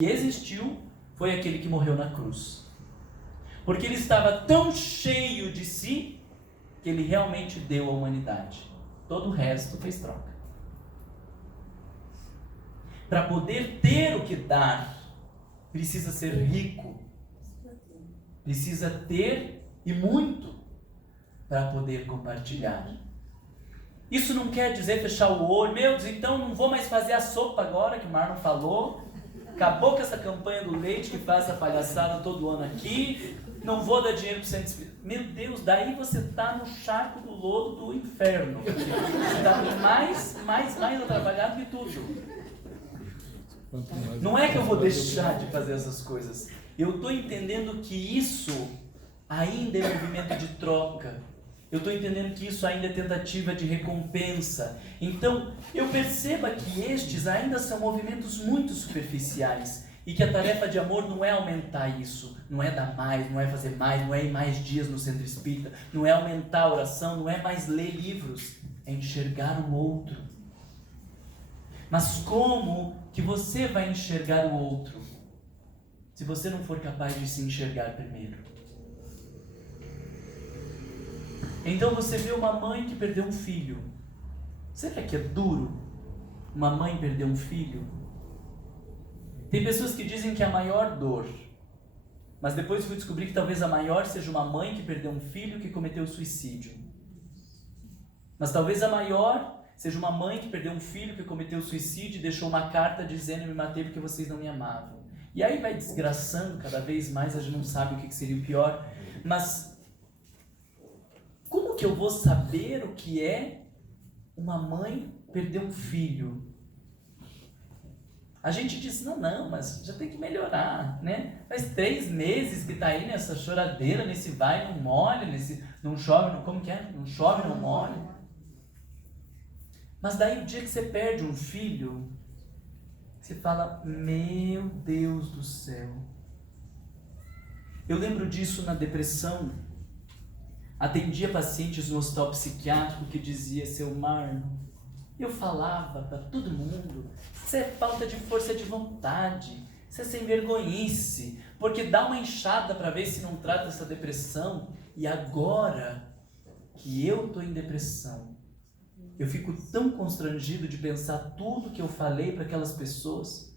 que existiu foi aquele que morreu na cruz. Porque ele estava tão cheio de si que ele realmente deu à humanidade. Todo o resto fez troca. Para poder ter o que dar, precisa ser rico. Precisa ter e muito para poder compartilhar. Isso não quer dizer fechar o olho. Meu Deus, então não vou mais fazer a sopa agora que o Marlon falou. Acabou com essa campanha do leite que faz essa palhaçada todo ano aqui. Não vou dar dinheiro para o centro espírita. Meu Deus, daí você está no charco do lodo do inferno. Você está mais atrapalhado que tudo. Não é que eu vou deixar de fazer essas coisas. Eu estou entendendo que isso ainda é movimento de troca. Eu estou entendendo que isso ainda é tentativa de recompensa. Então, eu perceba que estes ainda são movimentos muito superficiais. E que a tarefa de amor não é aumentar isso. Não é dar mais, não é fazer mais, não é ir mais dias no centro espírita. Não é aumentar a oração, não é mais ler livros. É enxergar o outro. Mas como que você vai enxergar o outro se você não for capaz de se enxergar primeiro? Então você vê uma mãe que perdeu um filho. Será que é duro uma mãe perder um filho? Tem pessoas que dizem que é a maior dor. Mas depois fui descobrir que talvez a maior seja uma mãe que perdeu um filho que cometeu suicídio. Mas talvez a maior seja uma mãe que perdeu um filho que cometeu suicídio e deixou uma carta dizendo: eu me matei porque vocês não me amavam. E aí vai desgraçando cada vez mais, a gente não sabe o que seria o pior. Mas como que eu vou saber o que é uma mãe perder um filho? A gente diz, não, mas já tem que melhorar, né? Faz 3 meses que está aí nessa choradeira, nesse vai, não molha, nesse não chove, não, como que é? Não chove, não molha. Mas daí o dia que você perde um filho, você fala, meu Deus do céu. Eu lembro disso na depressão. Atendia pacientes no hospital psiquiátrico que dizia, seu Marlon, eu falava para todo mundo, isso é falta de força de vontade, isso é sem vergonhice, porque dá uma enxada para ver se não trata essa depressão. E agora que eu estou em depressão, eu fico tão constrangido de pensar tudo que eu falei para aquelas pessoas.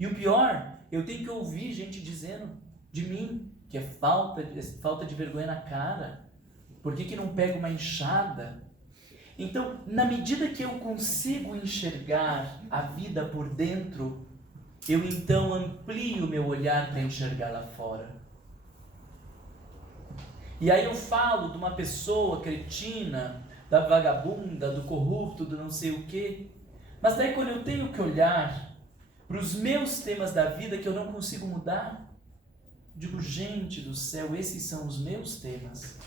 E o pior, eu tenho que ouvir gente dizendo de mim que é falta de vergonha na cara. Por que não pega uma enxada? Então, na medida que eu consigo enxergar a vida por dentro, eu então amplio o meu olhar para enxergar lá fora. E aí eu falo de uma pessoa cretina, da vagabunda, do corrupto, do não sei o quê. Mas daí quando eu tenho que olhar para os meus temas da vida que eu não consigo mudar, digo, gente do céu, esses são os meus temas.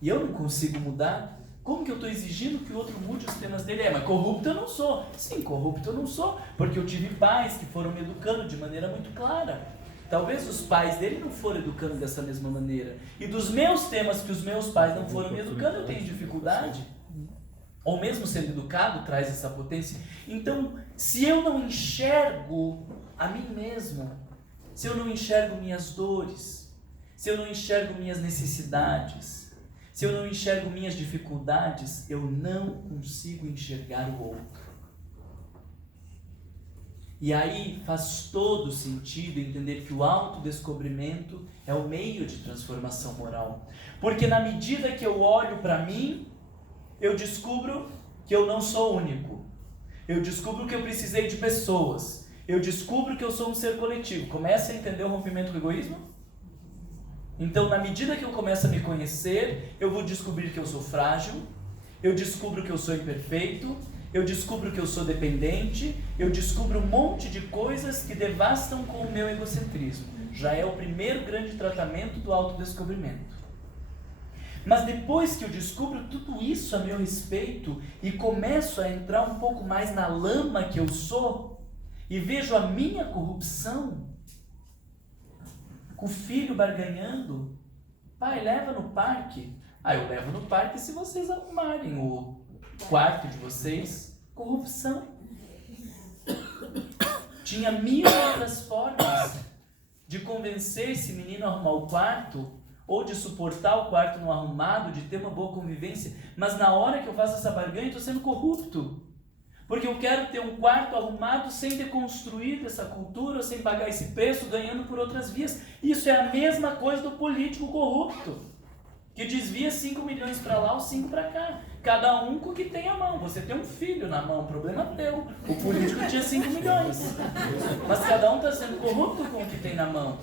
E eu não consigo mudar. Como que eu estou exigindo que o outro mude os temas dele? Mas corrupto eu não sou. Sim, corrupto eu não sou, porque eu tive pais que foram me educando de maneira muito clara. Talvez os pais dele não foram educando dessa mesma maneira. E dos meus temas que os meus pais não foram me educando, eu tenho dificuldade. Ou mesmo sendo educado, traz essa potência. Então, se eu não enxergo a mim mesmo, se eu não enxergo minhas dores, se eu não enxergo minhas necessidades, se eu não enxergo minhas dificuldades, eu não consigo enxergar o outro. E aí faz todo sentido entender que o autodescobrimento é o meio de transformação moral. Porque na medida que eu olho para mim, eu descubro que eu não sou único. Eu descubro que eu precisei de pessoas. Eu descubro que eu sou um ser coletivo. Começa a entender o rompimento do egoísmo? Então, na medida que eu começo a me conhecer, eu vou descobrir que eu sou frágil, eu descubro que eu sou imperfeito, eu descubro que eu sou dependente, eu descubro um monte de coisas que devastam com o meu egocentrismo. Já é o primeiro grande tratamento do autodescobrimento. Mas depois que eu descubro tudo isso a meu respeito e começo a entrar um pouco mais na lama que eu sou e vejo a minha corrupção, com o filho barganhando, pai, leva no parque. Eu levo no parque se vocês arrumarem o quarto de vocês. Corrupção. tinha 1000 outras formas de convencer esse menino a arrumar o quarto, ou de suportar o quarto não arrumado, de ter uma boa convivência, mas na hora que eu faço essa barganha, eu estou sendo corrupto. Porque eu quero ter um quarto arrumado sem ter construído essa cultura, sem pagar esse preço, ganhando por outras vias. Isso é a mesma coisa do político corrupto, que desvia 5 milhões para lá ou 5 para cá. Cada um com o que tem à mão. Você tem um filho na mão, problema teu. O político tinha 5 milhões. Mas cada um está sendo corrupto com o que tem na mão.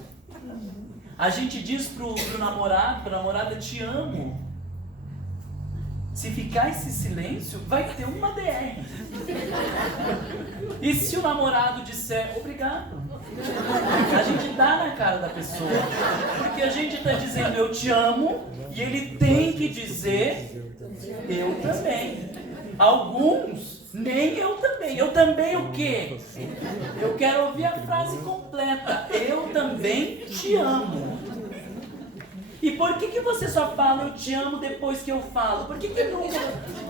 A gente diz pro namorado, pra namorada, te amo. Se ficar esse silêncio, vai ter uma DR. E se o namorado disser obrigado? A gente dá na cara da pessoa. Porque a gente está dizendo eu te amo e ele tem que dizer eu também. Alguns, nem eu também. Eu também o quê? Eu quero ouvir a frase completa. Eu também te amo. E por que você só fala eu te amo depois que eu falo? Por que nunca...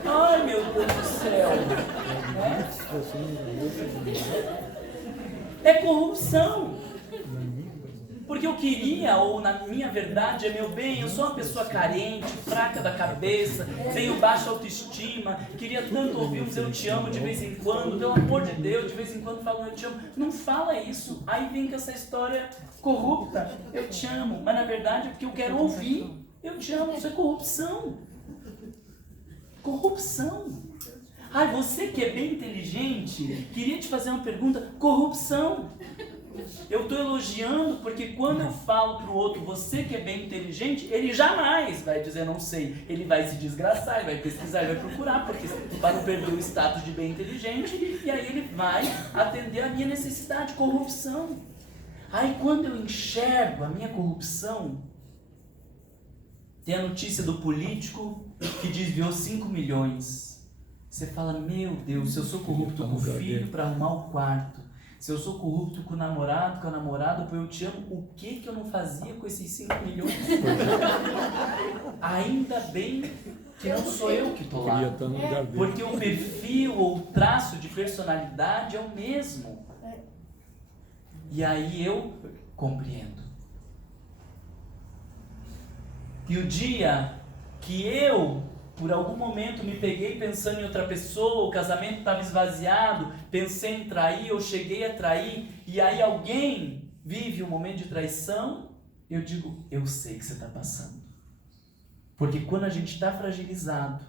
Ai, meu Deus do céu. É corrupção. Porque eu queria, ou na minha verdade, é meu bem, eu sou uma pessoa carente, fraca da cabeça, tenho baixa autoestima, queria tanto ouvir um eu te amo de vez em quando, pelo amor de Deus, de vez em quando falam eu te amo. Não fala isso, aí vem com essa história corrupta, eu te amo, mas na verdade é porque eu quero ouvir, eu te amo, isso é corrupção. Corrupção. Ai, você que é bem inteligente, queria te fazer uma pergunta, corrupção. Eu estou elogiando porque quando eu falo para o outro, você que é bem inteligente, ele jamais vai dizer não sei. Ele vai se desgraçar, ele vai pesquisar, ele vai procurar, porque para não perder o status de bem inteligente, e aí ele vai atender a minha necessidade, corrupção. Aí quando eu enxergo a minha corrupção, tem a notícia do político que desviou 5 milhões. Você fala, meu Deus, se eu sou corrupto com o filho para arrumar o quarto, se eu sou corrupto com o namorado, com a namorada, pô, eu te amo, o que eu não fazia com esses 5 milhões? Ainda bem que não sou eu que estou lá. Porque o perfil ou o traço de personalidade é o mesmo. E aí eu compreendo. E o dia que eu, por algum momento, me peguei pensando em outra pessoa, o casamento estava esvaziado, pensei em trair, eu cheguei a trair, e aí alguém vive um momento de traição, eu digo, eu sei que você está passando. Porque quando a gente está fragilizado,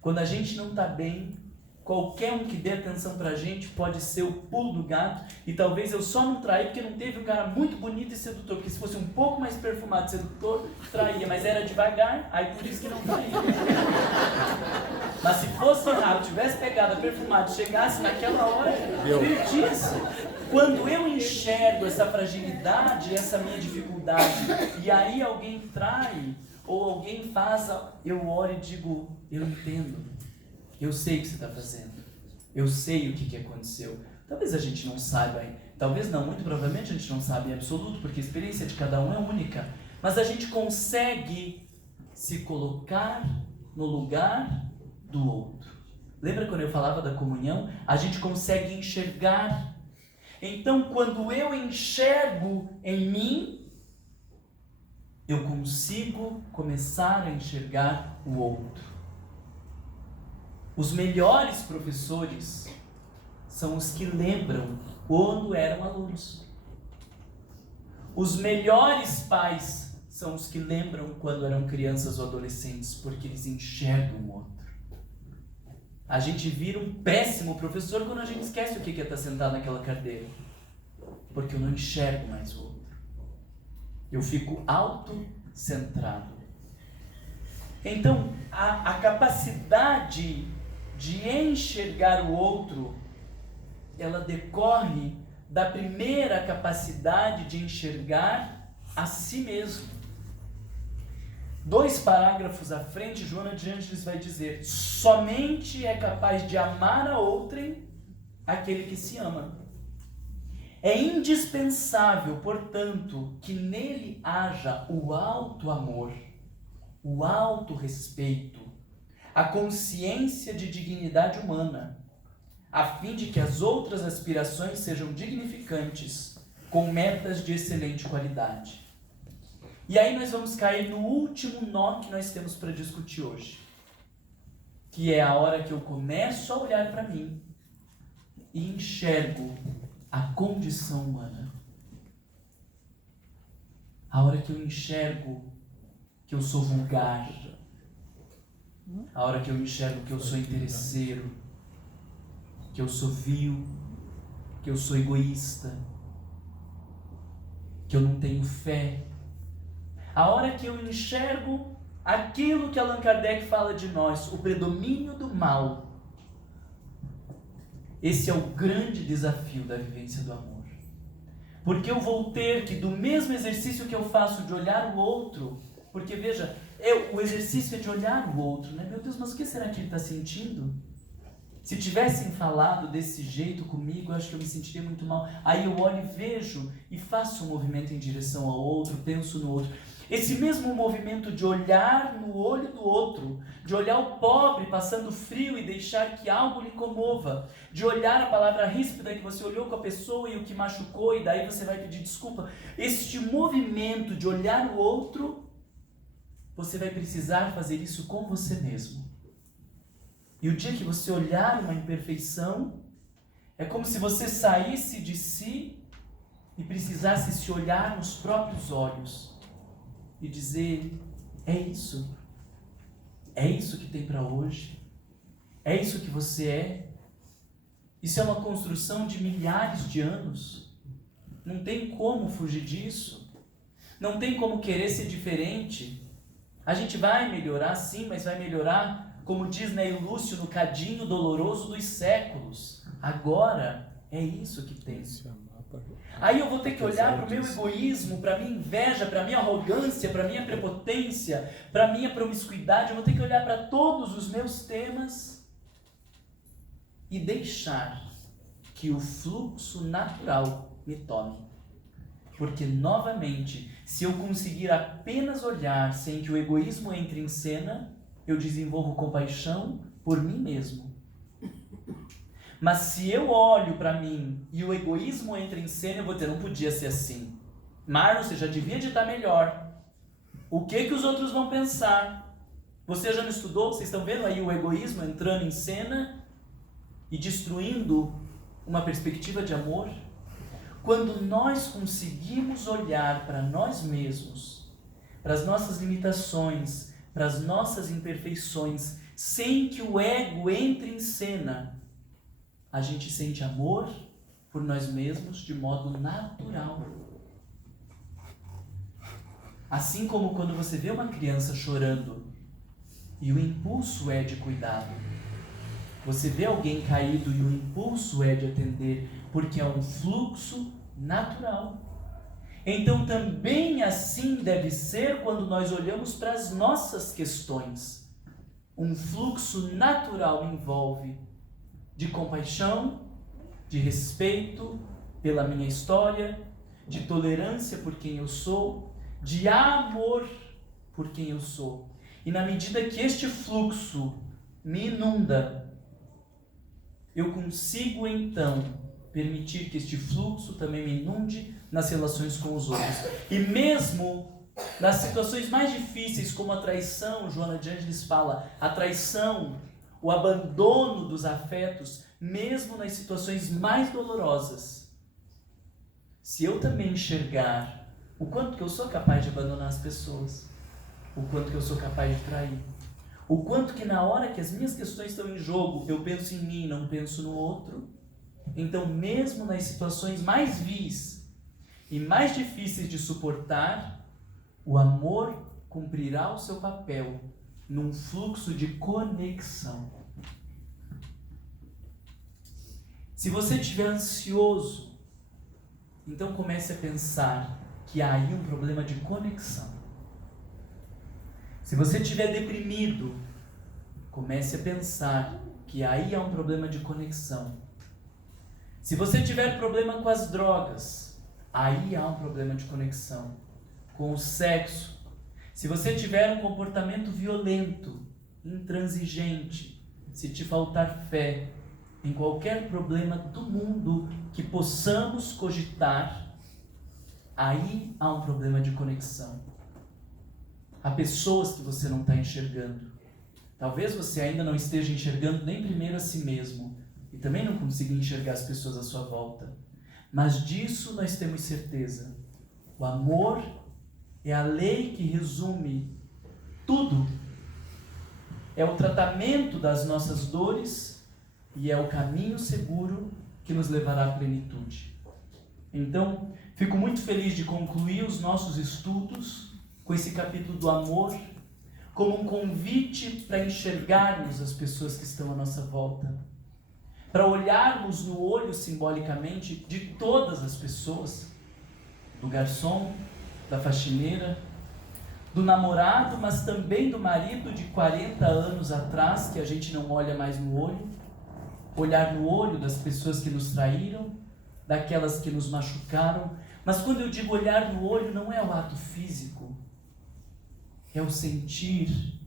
quando a gente não está bem, qualquer um que dê atenção pra gente pode ser o pulo do gato, e talvez eu só não traí porque não teve um cara muito bonito e sedutor, porque se fosse um pouco mais perfumado e sedutor, traía, mas era devagar, aí por isso que não traía. Mas se fosse rápido, tivesse pegado perfumado, chegasse naquela hora, perdi isso. Quando eu enxergo essa fragilidade, essa minha dificuldade, e aí alguém trai, ou alguém faz, eu olho e digo, eu entendo. Eu sei o que você está fazendo. Eu sei o que aconteceu. Talvez a gente não saiba, talvez não, muito provavelmente a gente não sabe em absoluto, porque a experiência de cada um é única. Mas a gente consegue se colocar no lugar do outro. Lembra quando eu falava da comunhão? A gente consegue enxergar. Então, quando eu enxergo em mim, eu consigo começar a enxergar o outro. Os melhores professores são os que lembram quando eram alunos. Os melhores pais são os que lembram quando eram crianças ou adolescentes, porque eles enxergam o outro. A gente vira um péssimo professor quando a gente esquece o que é estar sentado naquela cadeira, porque eu não enxergo mais o outro. Eu fico autocentrado. Então, a capacidade de enxergar o outro, ela decorre da primeira capacidade de enxergar a si mesmo. 2 parágrafos à frente, Joana de Ângeles vai dizer: somente é capaz de amar a outrem aquele que se ama. É indispensável, portanto, que nele haja o alto amor, o alto respeito, a consciência de dignidade humana, a fim de que as outras aspirações sejam dignificantes, com metas de excelente qualidade. E aí nós vamos cair no último nó que nós temos para discutir hoje, que é a hora que eu começo a olhar para mim e enxergo a condição humana. A hora que eu enxergo que eu sou vulgar, a hora que eu enxergo que eu sou interesseiro, que eu sou vil, que eu sou egoísta, que eu não tenho fé. A hora que eu enxergo aquilo que Allan Kardec fala de nós, o predomínio do mal. Esse é o grande desafio da vivência do amor. Porque eu vou ter que, do mesmo exercício que eu faço de olhar o outro, porque veja, o exercício é de olhar o outro, né? Meu Deus, mas o que será que ele está sentindo? Se tivessem falado desse jeito comigo, eu acho que eu me sentiria muito mal. Aí eu olho e vejo e faço um movimento em direção ao outro, penso no outro. Esse mesmo movimento de olhar no olho do outro, de olhar o pobre passando frio e deixar que algo lhe comova, de olhar a palavra ríspida que você olhou com a pessoa e o que machucou e daí você vai pedir desculpa. Este movimento de olhar o outro, você vai precisar fazer isso com você mesmo. E o dia que você olhar uma imperfeição, é como se você saísse de si e precisasse se olhar nos próprios olhos e dizer, é isso que tem para hoje, é isso que você é. Isso é uma construção de milhares de anos, não tem como fugir disso, não tem como querer ser diferente. A gente vai melhorar sim, mas vai melhorar, como diz Neil Lúcio, no cadinho doloroso dos séculos. Agora é isso que tem. Aí eu vou ter que olhar para o meu egoísmo, para a minha inveja, para a minha arrogância, para a minha prepotência, para a minha promiscuidade. Eu vou ter que olhar para todos os meus temas e deixar que o fluxo natural me tome. Porque, novamente, se eu conseguir apenas olhar sem que o egoísmo entre em cena, eu desenvolvo compaixão por mim mesmo. Mas se eu olho para mim e o egoísmo entra em cena, eu vou dizer, não podia ser assim. Marlon, você já devia editar melhor. O que os outros vão pensar? Você já não estudou? Vocês estão vendo aí o egoísmo entrando em cena e destruindo uma perspectiva de amor? Quando nós conseguimos olhar para nós mesmos, para as nossas limitações, para as nossas imperfeições, sem que o ego entre em cena, a gente sente amor por nós mesmos de modo natural. Assim como quando você vê uma criança chorando e o impulso é de cuidado. Você vê alguém caído e o impulso é de atender, porque é um fluxo natural. Então também assim deve ser quando nós olhamos para as nossas questões. Um fluxo natural envolve de compaixão, de respeito pela minha história, de tolerância por quem eu sou, de amor por quem eu sou. E na medida que este fluxo me inunda, eu consigo então permitir que este fluxo também me inunde nas relações com os outros. E mesmo nas situações mais difíceis, como a traição, Joana de Ângeles fala, a traição, o abandono dos afetos, mesmo nas situações mais dolorosas, se eu também enxergar o quanto que eu sou capaz de abandonar as pessoas, o quanto que eu sou capaz de trair, o quanto que na hora que as minhas questões estão em jogo, eu penso em mim, não penso no outro, então mesmo nas situações mais vis e mais difíceis de suportar, o amor cumprirá o seu papel num fluxo de conexão. Se você estiver ansioso, então comece a pensar que há aí um problema de conexão. Se você estiver deprimido, comece a pensar que aí há um problema de conexão. Se você tiver problema com as drogas, aí há um problema de conexão. Com o sexo, se você tiver um comportamento violento, intransigente, se te faltar fé, em qualquer problema do mundo que possamos cogitar, aí há um problema de conexão. Há pessoas que você não está enxergando. Talvez você ainda não esteja enxergando nem primeiro a si mesmo e também não consiga enxergar as pessoas à sua volta. Mas disso nós temos certeza. O amor é a lei que resume tudo. É o tratamento das nossas dores e é o caminho seguro que nos levará à plenitude. Então, fico muito feliz de concluir os nossos estudos com esse capítulo do amor como um convite para enxergarmos as pessoas que estão à nossa volta, para olharmos no olho simbolicamente de todas as pessoas, do garçom, da faxineira, do namorado, mas também do marido de 40 anos atrás, que a gente não olha mais no olho, olhar no olho das pessoas que nos traíram, daquelas que nos machucaram. Mas quando eu digo olhar no olho, não é o ato físico, é o sentir,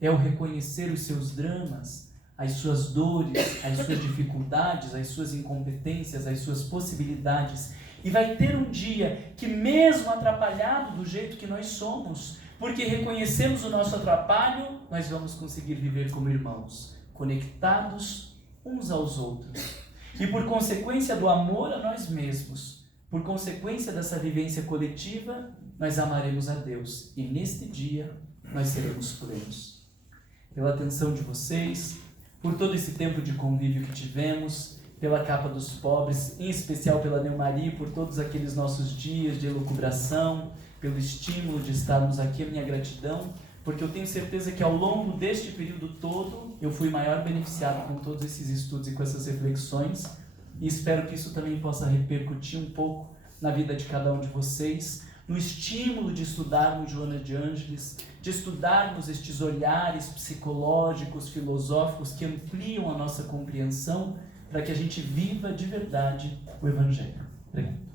é o reconhecer os seus dramas, as suas dores, as suas dificuldades, as suas incompetências, as suas possibilidades. E vai ter um dia que, mesmo atrapalhado do jeito que nós somos, porque reconhecemos o nosso atrapalho, nós vamos conseguir viver como irmãos, conectados uns aos outros. E por consequência do amor a nós mesmos, por consequência dessa vivência coletiva, nós amaremos a Deus. E neste dia, nós seremos plenos. Pela atenção de vocês, por todo esse tempo de convívio que tivemos, pela capa dos pobres, em especial pela Neumaria, por todos aqueles nossos dias de elucubração, pelo estímulo de estarmos aqui, a minha gratidão, porque eu tenho certeza que ao longo deste período todo, eu fui maior beneficiado com todos esses estudos e com essas reflexões, e espero que isso também possa repercutir um pouco na vida de cada um de vocês, no estímulo de estudarmos Joana de Ângeles, de estudarmos estes olhares psicológicos, filosóficos que ampliam a nossa compreensão, para que a gente viva de verdade o Evangelho. Obrigado.